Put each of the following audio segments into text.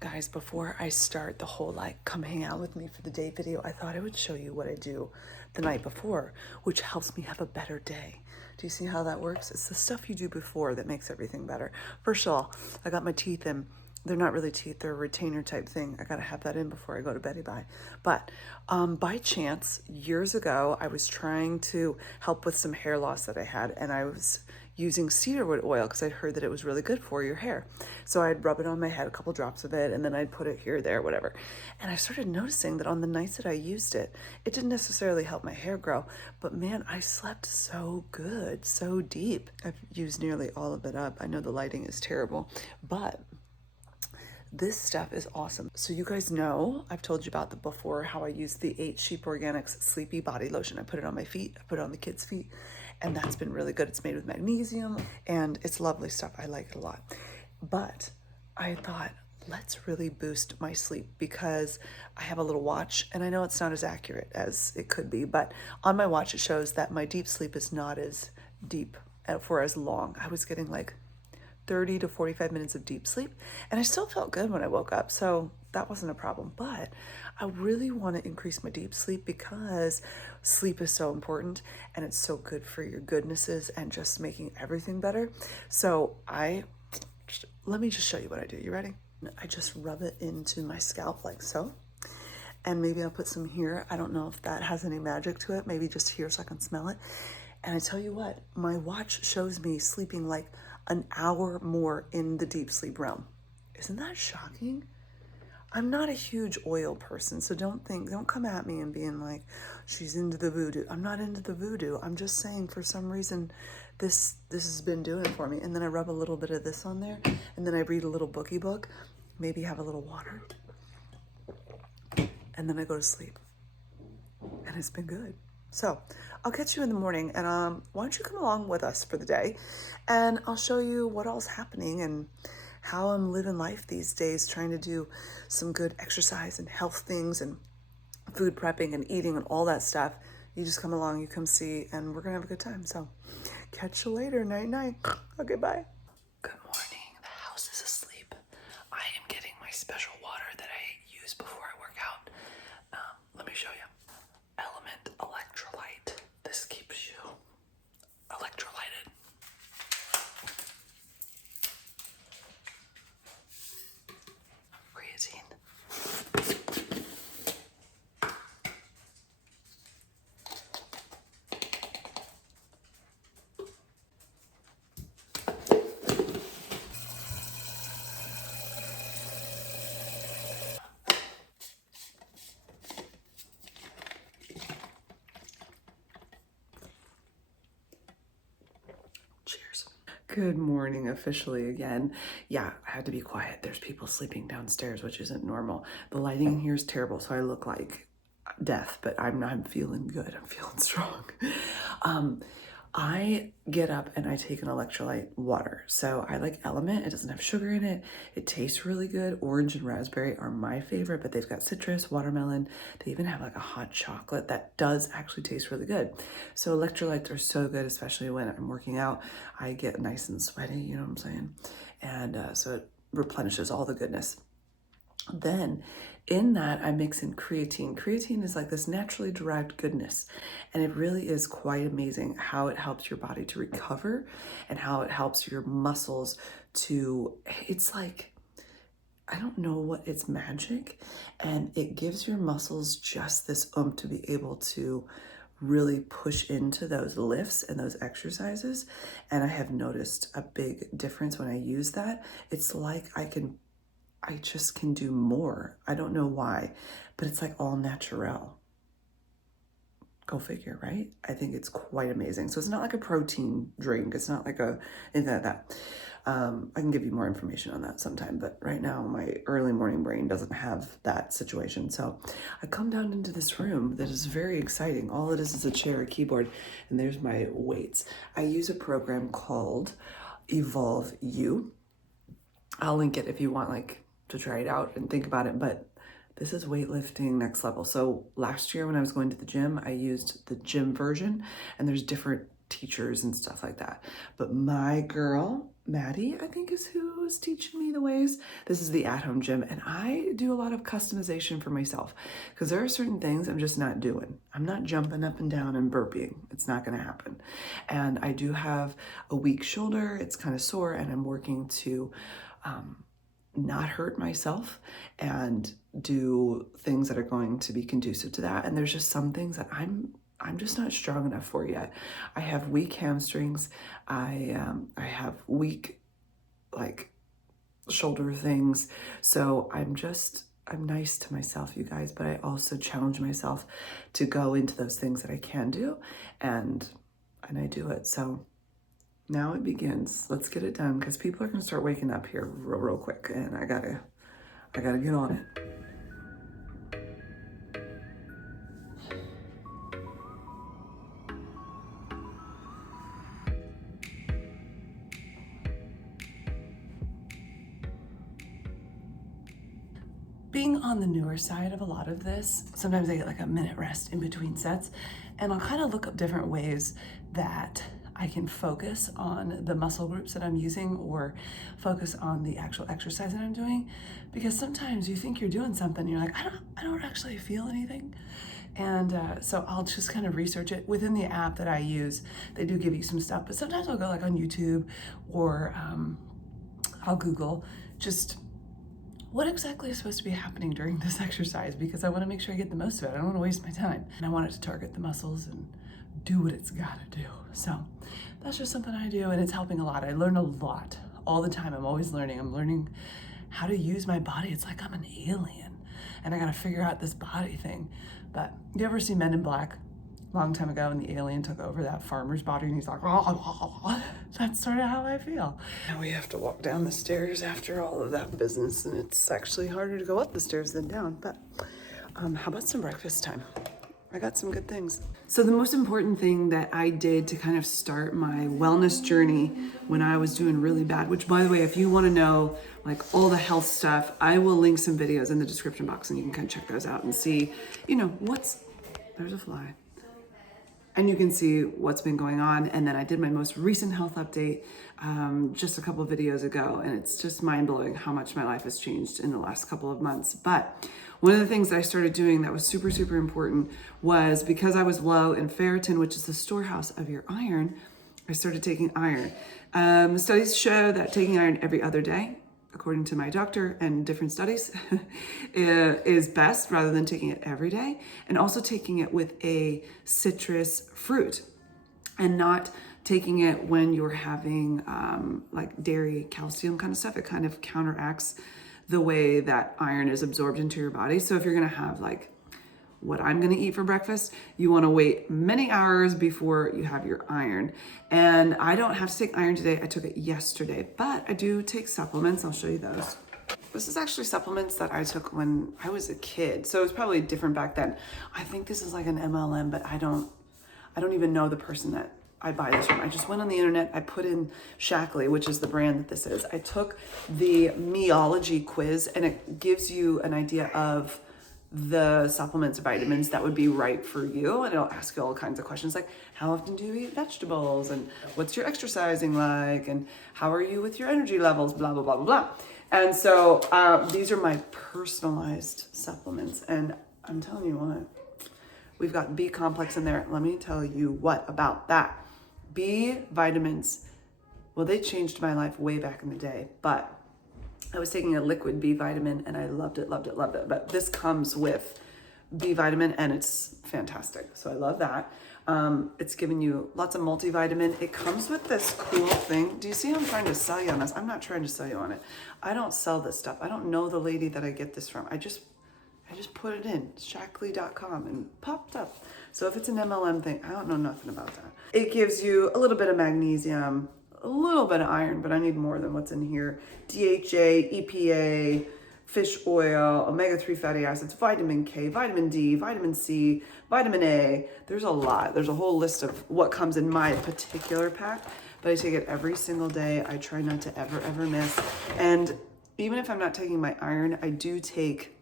Guys, before I start the whole like come hang out with me for the day video, I thought I would show you what I do the night before, which helps me have a better day. Do you see how that works? It's the stuff you do before that makes everything better. First of all, I got my teeth in. They're not really teeth, they're a retainer type thing. I gotta have that in before I go to bed. But by chance, years ago, I was trying to help with some hair loss that I had, and I was using cedarwood oil because I'd heard that it was really good for your hair. So I'd rub it on my head, a couple drops of it, and then I'd put it here, there, whatever. And I started noticing that on the nights that I used it, it didn't necessarily help my hair grow, but man, I slept so good, so deep. I've used nearly all of it up. I know the lighting is terrible, but this stuff is awesome. So you guys know, I've told you about the before how I use the 8 Sheep Organics Sleepy Body Lotion. I put it on my feet, I put it on the kids' feet, and that's been really good. It's made with magnesium and it's lovely stuff. I like it a lot. But I thought, let's really boost my sleep because I have a little watch and I know it's not as accurate as it could be, but on my watch it shows that my deep sleep is not as deep for as long. I was getting like 30 to 45 minutes of deep sleep, and I still felt good when I woke up, so that wasn't a problem. But I really want to increase my deep sleep because sleep is so important and it's so good for your goodnesses and just making everything better. So let me just show you what I do. You ready? I just rub it into my scalp like so, and maybe I'll put some here. I don't know if that has any magic to it, maybe just here so I can smell it. And I tell you what, my watch shows me sleeping like an hour more in the deep sleep realm. Isn't that shocking? I'm not a huge oil person, so don't come at me and being like, she's into the voodoo. I'm not into the voodoo. I'm just saying for some reason, this has been doing it for me. And then I rub a little bit of this on there, and then I read a little bookie book, maybe have a little water, and then I go to sleep. And it's been good. So I'll catch you in the morning, and why don't you come along with us for the day, and I'll show you what all's happening and how I'm living life these days, trying to do some good exercise and health things and food prepping and eating and all that stuff. You just come along, you come see, and we're gonna have a good time. So catch you later. Night night. Okay, bye. Good morning. The house is asleep. I am getting my special water that I use before I work out. Let me show you. Element electrolyte. This keeps you electrolyted. Creatine. Cheers. Good morning, officially again. Yeah, I had to be quiet. There's people sleeping downstairs, which isn't normal. The lighting in here is terrible, so I look like death, but I'm feeling good. I'm feeling strong. I get up and I take an electrolyte water. So I like Element. It doesn't have sugar in it. It tastes really good. Orange and raspberry are my favorite, but they've got citrus, watermelon. They even have like a hot chocolate that does actually taste really good. So electrolytes are so good, especially when I'm working out. I get nice and sweaty, you know what I'm saying? And so it replenishes all the goodness. Then in that, I mix in creatine. Creatine is like this naturally derived goodness, and it really is quite amazing how it helps your body to recover and how it helps your muscles to, it's like, I don't know what, it's magic, and it gives your muscles just this to be able to really push into those lifts and those exercises. And I have noticed a big difference when I use that. It's like I just can do more. I don't know why, but it's like all natural. Go figure, right? I think it's quite amazing. So it's not like a protein drink. It's not like anything like that. I can give you more information on that sometime, but right now my early morning brain doesn't have that situation. So I come down into this room that is very exciting. All it is a chair, a keyboard, and there's my weights. I use a program called Evolve You. I'll link it if you want like to try it out and think about it, but this is weightlifting next level. So last year when I was going to the gym, I used the gym version, and there's different teachers and stuff like that. But my girl, Maddie, I think, is who is teaching me the ways. This is the at-home gym, and I do a lot of customization for myself because there are certain things I'm just not doing. I'm not jumping up and down and burping. It's not going to happen. And I do have a weak shoulder. It's kind of sore, and I'm working to not hurt myself and do things that are going to be conducive to that. And there's just some things that I'm just not strong enough for yet. I have weak hamstrings. I have weak like shoulder things. So I'm nice to myself, you guys, but I also challenge myself to go into those things that I can do, and I do it. So now it begins. Let's get it done because people are gonna start waking up here real quick, and I gotta get on it. Being on the newer side of a lot of this, sometimes I get like a minute rest in between sets, and I'll kind of look up different ways that I can focus on the muscle groups that I'm using or focus on the actual exercise that I'm doing. Because sometimes you think you're doing something and you're like, I don't actually feel anything. And so I'll just kind of research it within the app that I use. They do give you some stuff, but sometimes I'll go like on YouTube or I'll Google just what exactly is supposed to be happening during this exercise, because I want to make sure I get the most of it. I don't want to waste my time. And I want it to target the muscles and do what it's got to do. So that's just something I do, and it's helping a lot. I learn a lot all the time. I'm always learning. I'm learning how to use my body. It's like I'm an alien and I got to figure out this body thing. But you ever see Men in Black? Long time ago, and the alien took over that farmer's body, and he's like, oh. That's sort of how I feel. Now we have to walk down the stairs after all of that business, and it's actually harder to go up the stairs than down. But how about some breakfast time? I got some good things. So the most important thing that I did to kind of start my wellness journey when I was doing really bad, which, by the way, if you want to know like all the health stuff, I will link some videos in the description box, and you can kind of check those out and see, there's a fly. And you can see what's been going on. And then I did my most recent health update just a couple of videos ago. And it's just mind blowing how much my life has changed in the last couple of months. But one of the things that I started doing that was super, super important was because I was low in ferritin, which is the storehouse of your iron, I started taking iron. Studies show that taking iron every other day, according to my doctor and different studies, is best rather than taking it every day. And also taking it with a citrus fruit and not taking it when you're having like dairy calcium kind of stuff. It kind of counteracts the way that iron is absorbed into your body. So if you're gonna have like what I'm gonna eat for breakfast, you wanna wait many hours before you have your iron. And I don't have to take iron today, I took it yesterday, but I do take supplements, I'll show you those. This is actually supplements that I took when I was a kid, so it's probably different back then. I think this is like an MLM, but I don't even know the person that I buy this from. I just went on the internet, I put in Shackley, which is the brand that this is. I took the Meology quiz, and it gives you an idea of the supplements, vitamins that would be right for you, and it'll ask you all kinds of questions like how often do you eat vegetables, and what's your exercising like, and how are you with your energy levels, blah blah blah blah blah. And so these are my personalized supplements, and I'm telling you what, we've got B complex in there. Let me tell you what about that. B vitamins, well, they changed my life way back in the day, but I was taking a liquid B vitamin and I loved it. But this comes with B vitamin and it's fantastic. So I love that. It's giving you lots of multivitamin. It comes with this cool thing. Do you see how I'm trying to sell you on this? I'm not trying to sell you on it. I don't sell this stuff. I don't know the lady that I get this from. I just put it in Shackley.com and popped up. So if it's an MLM thing, I don't know nothing about that. It gives you a little bit of magnesium, a little bit of iron, but I need more than what's in here. DHA, EPA, fish oil, omega-3 fatty acids, vitamin K, vitamin D, vitamin C, vitamin A. There's a lot. There's a whole list of what comes in my particular pack, but I take it every single day. I try not to ever miss. And even if I'm not taking my iron, I do take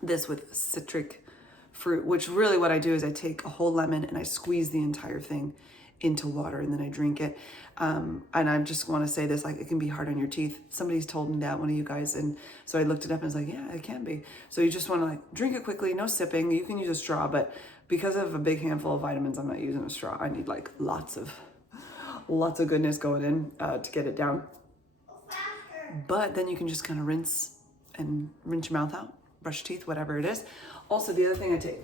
this with citric fruit, which really what I do is I take a whole lemon and I squeeze the entire thing into water and then I drink it. And I just want to say this, like, it can be hard on your teeth. Somebody's told me that, one of you guys. And so I looked it up and I was like, yeah, it can be. So you just want to like drink it quickly, no sipping. You can use a straw, but because of a big handful of vitamins, I'm not using a straw. I need like lots of goodness going in to get it down. But then you can just kind of rinse your mouth out, brush your teeth, whatever it is. Also, the other thing I take,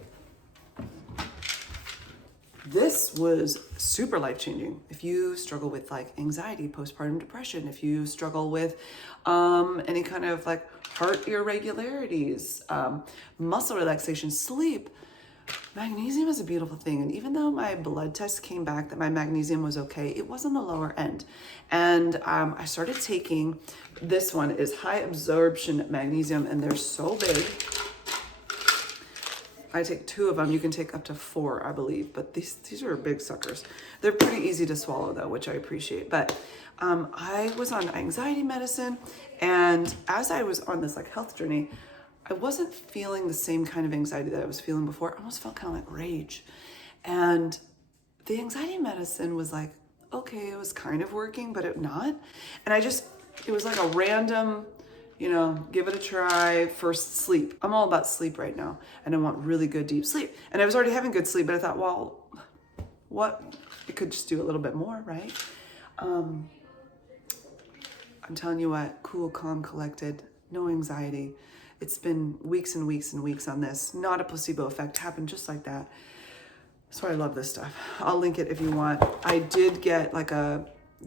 this was super life-changing. If you struggle with like anxiety, postpartum depression, if you struggle with any kind of like heart irregularities, muscle relaxation, sleep, magnesium is a beautiful thing. And even though my blood test came back that my magnesium was okay, it was on the lower end. And I started taking, this one is high absorption magnesium, and they're so big. I take 2 of them. You can take up to 4, I believe, but these are big suckers. They're pretty easy to swallow though, which I appreciate. But I was on anxiety medicine, and as I was on this like health journey, I wasn't feeling the same kind of anxiety that I was feeling before. I almost felt kind of like rage. And the anxiety medicine was like, okay, it was kind of working, but it not. And it was like a random, give it a try. First, sleep. I'm all about sleep right now, and I want really good deep sleep. And I was already having good sleep, but I thought, well, what? It could just do a little bit more, right? I'm telling you what, cool, calm, collected, no anxiety. It's been weeks and weeks and weeks on this. Not a placebo effect, happened just like that. So I love this stuff. I'll link it if you want. I did get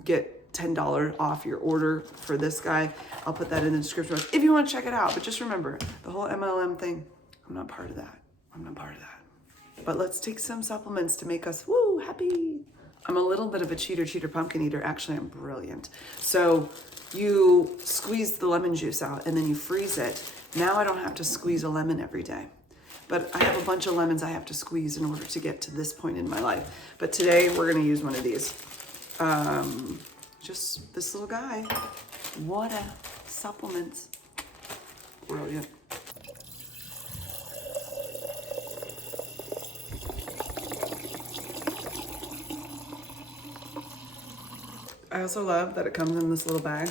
get $10 off your order for this guy. I'll put that in the description box if you want to check it out. But just remember, the whole MLM thing, I'm not part of that. I'm not part of that. But let's take some supplements to make us, woo, happy. I'm a little bit of a cheater pumpkin eater. Actually, I'm brilliant. So you squeeze the lemon juice out and then you freeze it. Now I don't have to squeeze a lemon every day. But I have a bunch of lemons I have to squeeze in order to get to this point in my life. But today we're gonna use one of these. Just this little guy. Water, supplements. Brilliant. I also love that it comes in this little bag.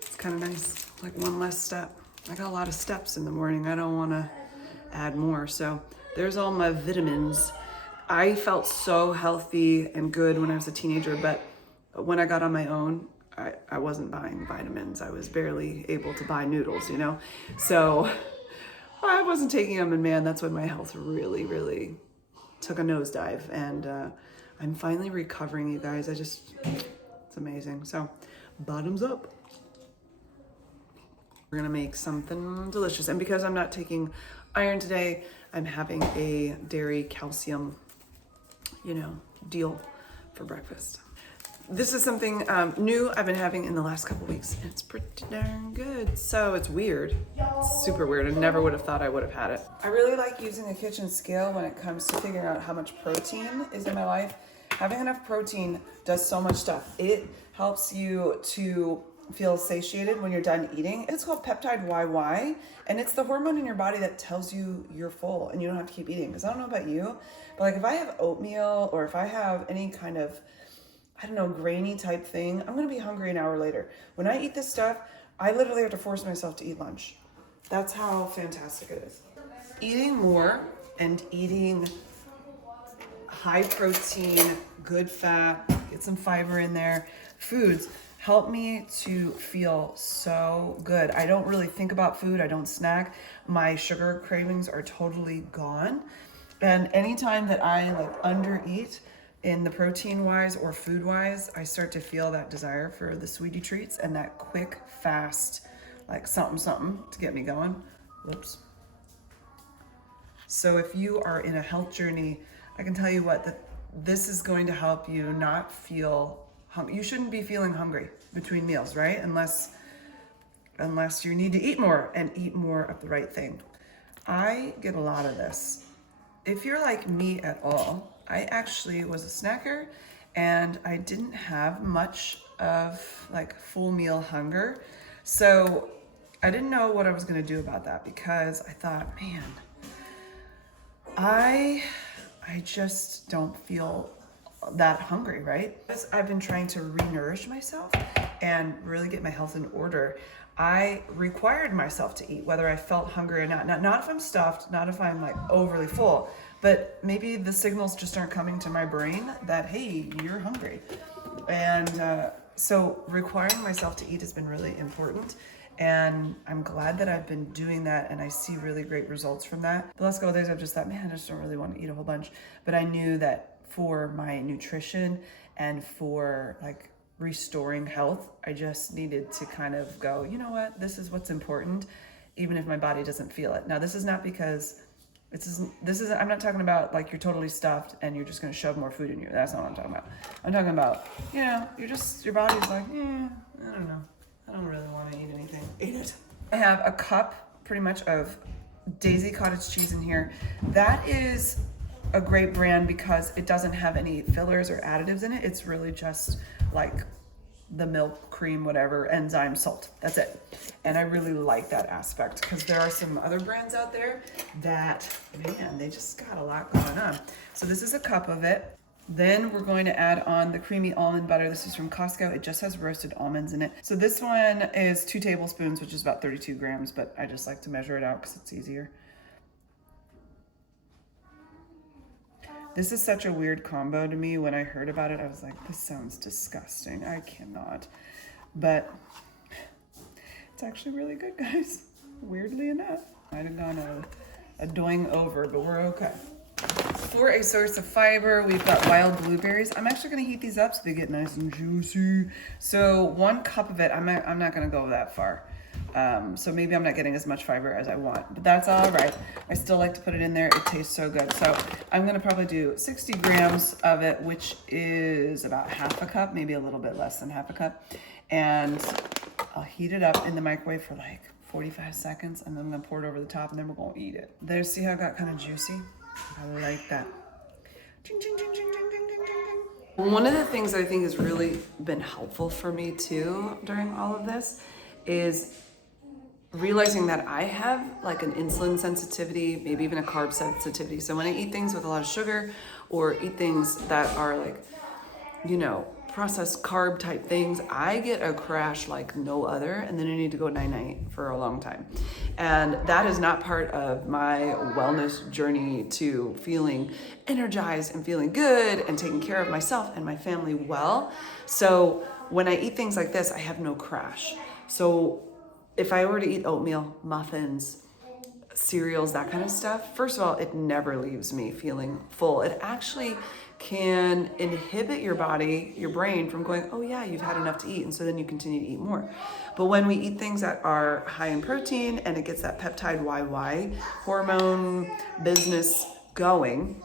It's kind of nice, like one less step. I got a lot of steps in the morning. I don't want to add more. So there's all my vitamins. I felt so healthy and good when I was a teenager, but when I got on my own, I wasn't buying vitamins. I was barely able to buy noodles, So I wasn't taking them, and man, that's when my health really, really took a nosedive. And I'm finally recovering, you guys. It's amazing. So bottoms up. We're gonna make something delicious. And because I'm not taking iron today, I'm having a dairy calcium, deal for breakfast. This is something new I've been having in the last couple weeks. And it's pretty darn good. So it's weird. It's super weird. I never would have thought I would have had it. I really like using a kitchen scale when it comes to figuring out how much protein is in my life. Having enough protein does so much stuff. It helps you to feel satiated when you're done eating. It's called peptide YY, and it's the hormone in your body that tells you you're full and you don't have to keep eating. Because I don't know about you, but like if I have oatmeal or if I have any kind of, grainy type thing, I'm gonna be hungry an hour later. When I eat this stuff, I literally have to force myself to eat lunch. That's how fantastic it is. Eating more and eating high protein, good fat, get some fiber in there, foods help me to feel so good. I don't really think about food. I don't snack. My sugar cravings are totally gone. And anytime that I undereat in the protein wise or food wise, I start to feel that desire for the sweetie treats and that quick, fast, something to get me going. Whoops. So if you are in a health journey, I can tell you what, this is going to help you not feel hungry. You shouldn't be feeling hungry between meals, right? Unless you need to eat more and eat more of the right thing. I get a lot of this. If you're like me at all, I actually was a snacker and I didn't have much of full meal hunger. So I didn't know what I was gonna do about that because I thought, man, I just don't feel that hungry, right? As I've been trying to re-nourish myself and really get my health in order, I required myself to eat, whether I felt hungry or not. Not if I'm stuffed, not if I'm like overly full, but maybe the signals just aren't coming to my brain that, hey, you're hungry. And so requiring myself to eat has been really important. And I'm glad that I've been doing that, and I see really great results from that. The last couple of days I've just thought, man, I just don't really want to eat a whole bunch. But I knew that for my nutrition and for like restoring health, I just needed to kind of go, you know what, this is what's important, even if my body doesn't feel it. Now, this is not because I'm not talking about like you're totally stuffed and you're just going to shove more food in you. That's not what I'm talking about. I'm talking about, your body's like, I don't know. I don't really want to eat anything. Eat it. I have a cup pretty much of Daisy cottage cheese in here. That is a great brand because it doesn't have any fillers or additives in it. It's really just like the milk, cream, whatever, enzyme, salt. That's it. And I really like that aspect because there are some other brands out there that, man, they just got a lot going on. So this is a cup of it. Then we're going to add on the creamy almond butter. This is from Costco. It just has roasted almonds in it. So this one is 2 tablespoons, which is about 32 grams, but I just like to measure it out because it's easier. This is such a weird combo to me. When I heard about it, I was like, this sounds disgusting. I cannot. But it's actually really good, guys. Weirdly enough. Might have gone a doing over, but we're okay. For a source of fiber, we've got wild blueberries. I'm actually going to heat these up so they get nice and juicy. So 1 cup of it, I'm not going to go that far. So maybe I'm not getting as much fiber as I want, but that's all right. I still like to put it in there. It tastes so good. So I'm going to probably do 60 grams of it, which is about half a cup, maybe a little bit less than half a cup. And I'll heat it up in the microwave for like 45 seconds, and then I'm going to pour it over the top, and then we're going to eat it. There, see how it got kind of juicy? I like that. Ching, ching, ching, ching, ching, ching, ching, ching. One of the things that I think has really been helpful for me too during all of this is realizing that I have like an insulin sensitivity, maybe even a carb sensitivity. So when I eat things with a lot of sugar or eat things that are like, processed carb type things, I get a crash like no other, and then I need to go night-night for a long time. And that is not part of my wellness journey to feeling energized and feeling good and taking care of myself and my family well. So when I eat things like this, I have no crash. So if I were to eat oatmeal, muffins, cereals, that kind of stuff, first of all, it never leaves me feeling full. It actually can inhibit your body, your brain from going, oh yeah, you've had enough to eat. And so then you continue to eat more. But when we eat things that are high in protein and it gets that peptide YY hormone business going,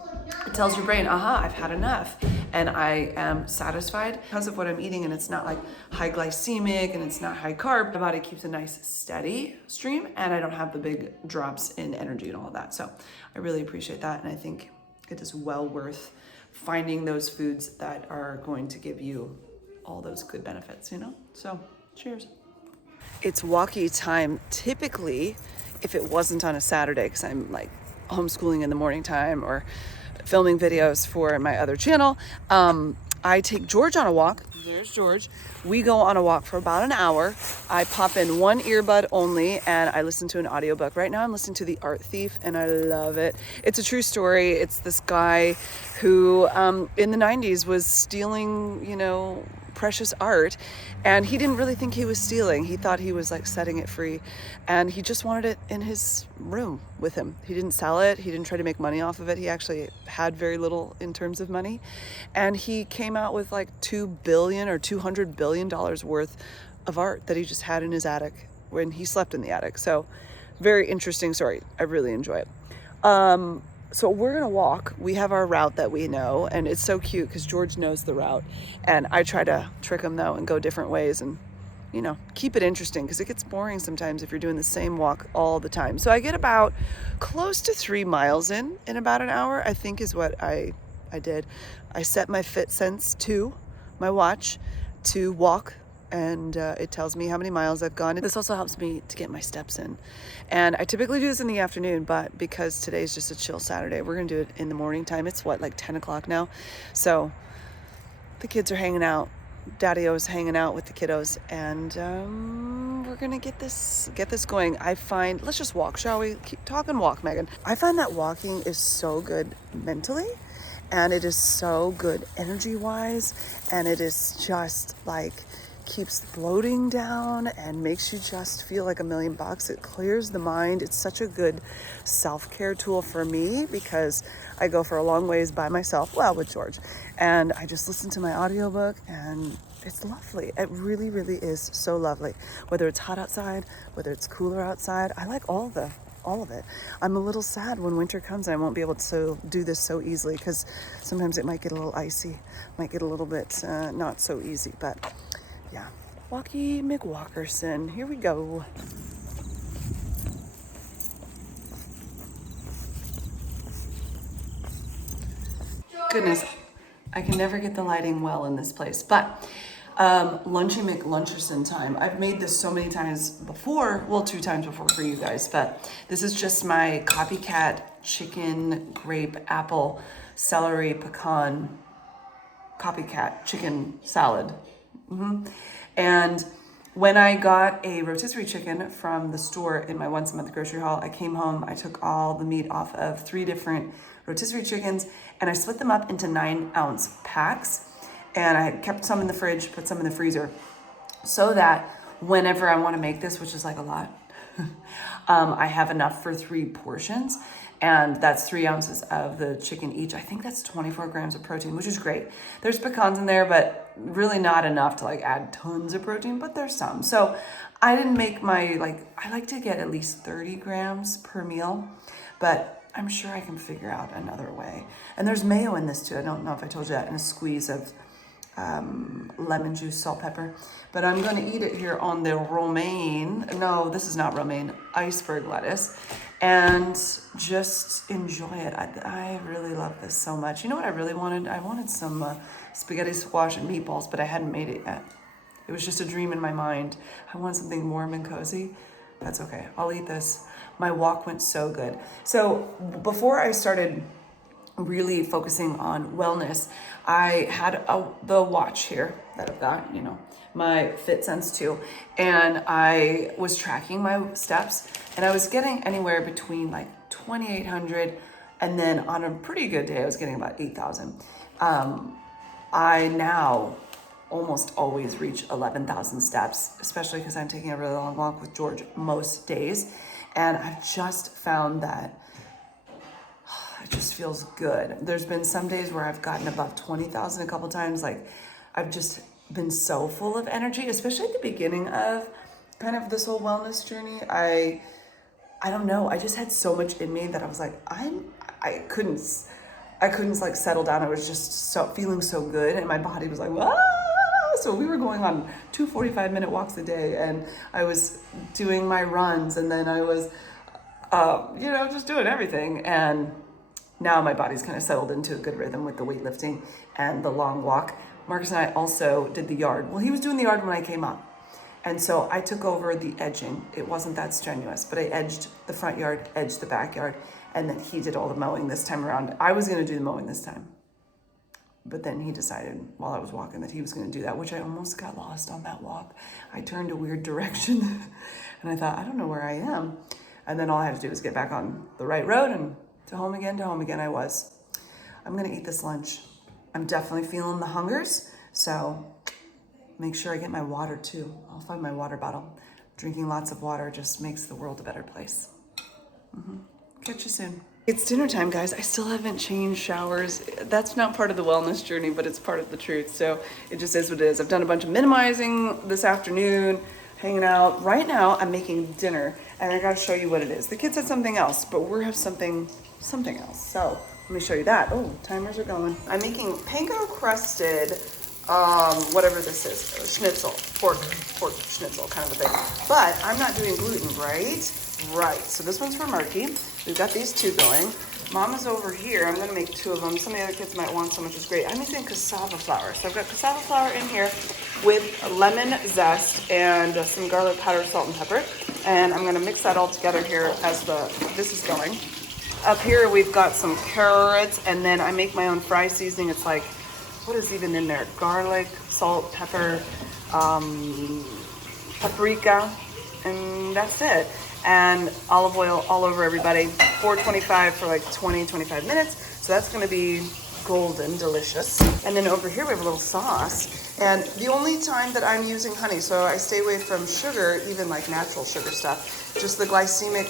it tells your brain, aha, I've had enough and I am satisfied because of what I'm eating, and it's not like high glycemic and it's not high carb. My body keeps a nice steady stream and I don't have the big drops in energy and all of that. So I really appreciate that, and I think it is well worth finding those foods that are going to give you all those good benefits, So cheers. It's walkie time. Typically, if it wasn't on a Saturday, because I'm like homeschooling in the morning time or filming videos for my other channel, I take George on a walk. There's George. We go on a walk for about an hour. I pop in 1 earbud only and I listen to an audiobook. Right now I'm listening to The Art Thief and I love it. It's a true story. It's this guy who in the 90s was stealing, precious art, and he didn't really think he was stealing. He thought he was like setting it free, and he just wanted it in his room with him. He didn't sell it. He didn't try to make money off of it. He actually had very little in terms of money, and he came out with like $2 billion or $200 billion worth of art that he just had in his attic when he slept in the attic. So very interesting story. I really enjoy it. So we're going to walk. We have our route that we know, and it's so cute because George knows the route, and I try to trick him though and go different ways and, keep it interesting because it gets boring sometimes if you're doing the same walk all the time. So I get about close to 3 miles in about an hour, I think is what I did. I set my FitSense to my watch to walk, and it tells me how many miles I've gone. This also helps me to get my steps in. And I typically do this in the afternoon, but because today's just a chill Saturday, we're gonna do it in the morning time. It's like 10 o'clock now. So The kids are hanging out. Daddy-O's hanging out with the kiddos, and we're gonna get this going. I find, let's just walk, shall we? Keep talking, walk, Megan. I find that walking is so good mentally, and it is so good energy-wise, and it is just like keeps the bloating down and makes you just feel like $1,000,000. It clears the mind. It's such a good self-care tool for me because I go for a long ways by myself, well, with George, and I just listen to my audiobook, and it's lovely. It really, really is so lovely. Whether it's hot outside, whether it's cooler outside, I like all of it. I'm a little sad when winter comes and I won't be able to do this so easily because sometimes it might get a little icy, might get a little bit not so easy, but yeah. Walkie McWalkerson, here we go. Goodness, I can never get the lighting well in this place, but Lunchy McLuncherson time. I've made this so many times before, well, 2 times before for you guys, but this is just my copycat chicken, grape, apple, celery, pecan, copycat chicken salad. And when I got a rotisserie chicken from the store in my once a month grocery haul, I came home, I took all the meat off of 3 different rotisserie chickens, and I split them up into 9-ounce packs. And I kept some in the fridge, put some in the freezer, so that whenever I want to make this, which is like a lot, I have enough for 3 portions. And that's 3 ounces of the chicken each. I think that's 24 grams of protein, which is great. There's pecans in there, but really not enough to like add tons of protein, but there's some. So I didn't make my, I like to get at least 30 grams per meal, but I'm sure I can figure out another way. And there's mayo in this too. I don't know if I told you that, and a squeeze of lemon juice, salt, pepper. But I'm going to eat it here on the romaine. No, this is not romaine, iceberg lettuce. And just enjoy it. I really love this so much. You know what I really wanted? I wanted some spaghetti squash and meatballs, but I hadn't made it yet. It was just a dream in my mind. I wanted something warm and cozy. That's okay. I'll eat this. My walk went so good. So before I started really focusing on wellness, I had the watch here that I've got, you know, my FitSense 2, and I was tracking my steps, and I was getting anywhere between like 2,800, and then on a pretty good day I was getting about 8,000. I now almost always reach 11,000 steps, especially because I'm taking a really long walk with George most days, and I've just found that it just feels good. There's been some days where I've gotten above 20,000 a couple times. Like, I've just been so full of energy, especially at the beginning of kind of this whole wellness journey. I don't know. I just had so much in me that I was like, I couldn't like settle down. I was just feeling so good, and my body was like, ah! So we were going on 2 45-minute walks a day, and I was doing my runs, and then I was, just doing everything. And now my body's kind of settled into a good rhythm with the weightlifting and the long walk. Marcus and I also did the yard. Well, he was doing the yard when I came up. And so I took over the edging. It wasn't that strenuous, but I edged the front yard, edged the backyard, and then he did all the mowing this time around. I was going to do the mowing this time. But then he decided while I was walking that he was going to do that, which I almost got lost on that walk. I turned a weird direction and I thought, I don't know where I am. And then all I had to do was get back on the right road, and to home again I was. I'm gonna eat this lunch. I'm definitely feeling the hungers, so make sure I get my water too. I'll find my water bottle. Drinking lots of water just makes the world a better place. Catch you soon. It's dinner time, guys. I still haven't changed showers. That's not part of the wellness journey, but it's part of the truth. So it just is what it is. I've done a bunch of minimizing this afternoon, hanging out. Right now, I'm making dinner, and I gotta show you what it is. The kids had something else, but we have something else. So let me show you that. Oh, timers are going. I'm making panko crusted, whatever this is, schnitzel, pork schnitzel kind of a thing. But I'm not doing gluten, right? Right, so this one's for Marky. We've got these 2 going. Mom is over here. I'm gonna make 2 of them. Some of the other kids might want some, which is great. I'm using cassava flour. So I've got cassava flour in here with lemon zest and some garlic powder, salt, and pepper. And I'm gonna mix that all together here as this is going. Up here we've got some carrots, and then I make my own fry seasoning. It's like what is even in there? Garlic, salt, pepper, paprika, and that's it. And olive oil all over everybody. 425 for like 20-25 minutes. So that's gonna be golden delicious. And then over here we have a little sauce. And the only time that I'm using honey, so I stay away from sugar, even like natural sugar stuff, just the glycemic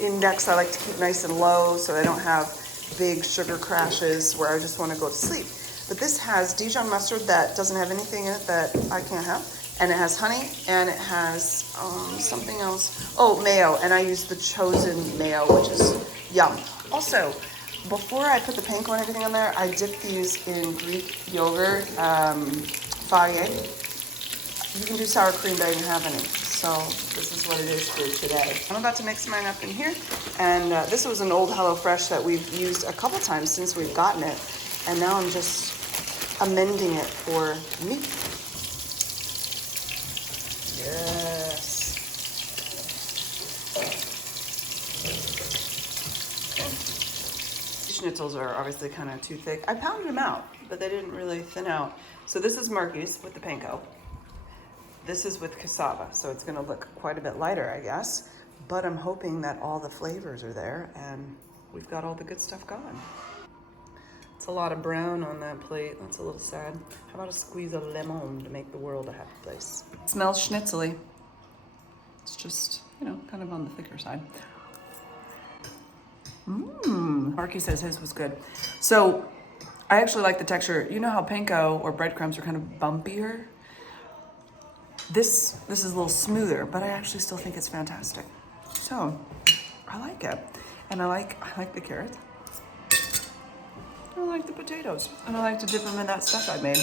index I like to keep nice and low so I don't have big sugar crashes where I just want to go to sleep. But this has Dijon mustard that doesn't have anything in it that I can't have. And it has honey, and it has something else. Oh, mayo, and I use the Chosen mayo, which is yum. Also, before I put the panko and everything on there, I dip these in Greek yogurt, Fage. You can do sour cream, but I didn't have any. So this is what it is for today. I'm about to mix mine up in here. And this was an old HelloFresh that we've used a couple times since we've gotten it. And now I'm just amending it for me. Yes. Schnitzels are obviously kind of too thick. I pounded them out, but they didn't really thin out. So this is Murky's with the panko. This is with cassava, so it's gonna look quite a bit lighter, I guess. But I'm hoping that all the flavors are there and we've got all the good stuff going. It's a lot of brown on that plate. That's a little sad. How about a squeeze of lemon to make the world a happy place? It smells schnitzely. It's just, you know, kind of on the thicker side. Marky says his was good. So I actually like the texture. You know how panko or breadcrumbs are kind of bumpier? This is a little smoother, but I actually still think it's fantastic. So I like it. And I like the carrots. I like the potatoes. And I like to dip them in that stuff I made.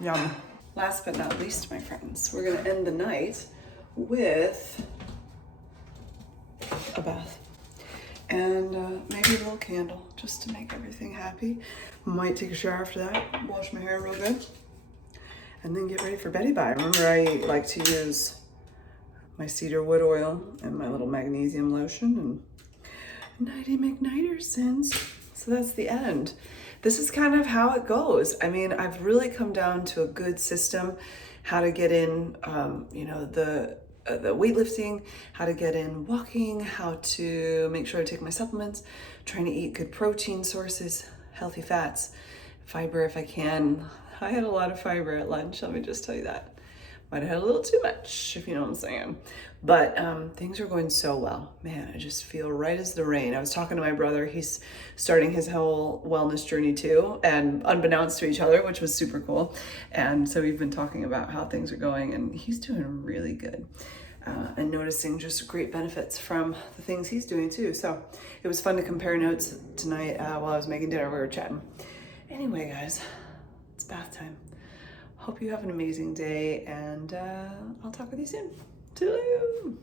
Yum. Last but not least, my friends, we're gonna end the night with a bath. And maybe a little candle just to make everything happy. Might take a shower after that, wash my hair real good, and then get ready for Betty Bye. Remember, I like to use my cedar wood oil and my little magnesium lotion and Nighty McNighter scents. So that's the end. This is kind of how it goes. I mean, I've really come down to a good system, how to get in, you know, the weightlifting, how to get in walking, how to make sure I take my supplements, trying to eat good protein sources, healthy fats, fiber if I can. I had a lot of fiber at lunch, let me just tell you that. Might have had a little too much, if you know what I'm saying. But things are going so well. Man, I just feel right as the rain. I was talking to my brother, he's starting his whole wellness journey too, and unbeknownst to each other, which was super cool. And so we've been talking about how things are going, and he's doing really good. And noticing just great benefits from the things he's doing too. So it was fun to compare notes tonight while I was making dinner. We were chatting. Anyway, guys, it's bath time. Hope you have an amazing day, and I'll talk with you soon. Toodaloo!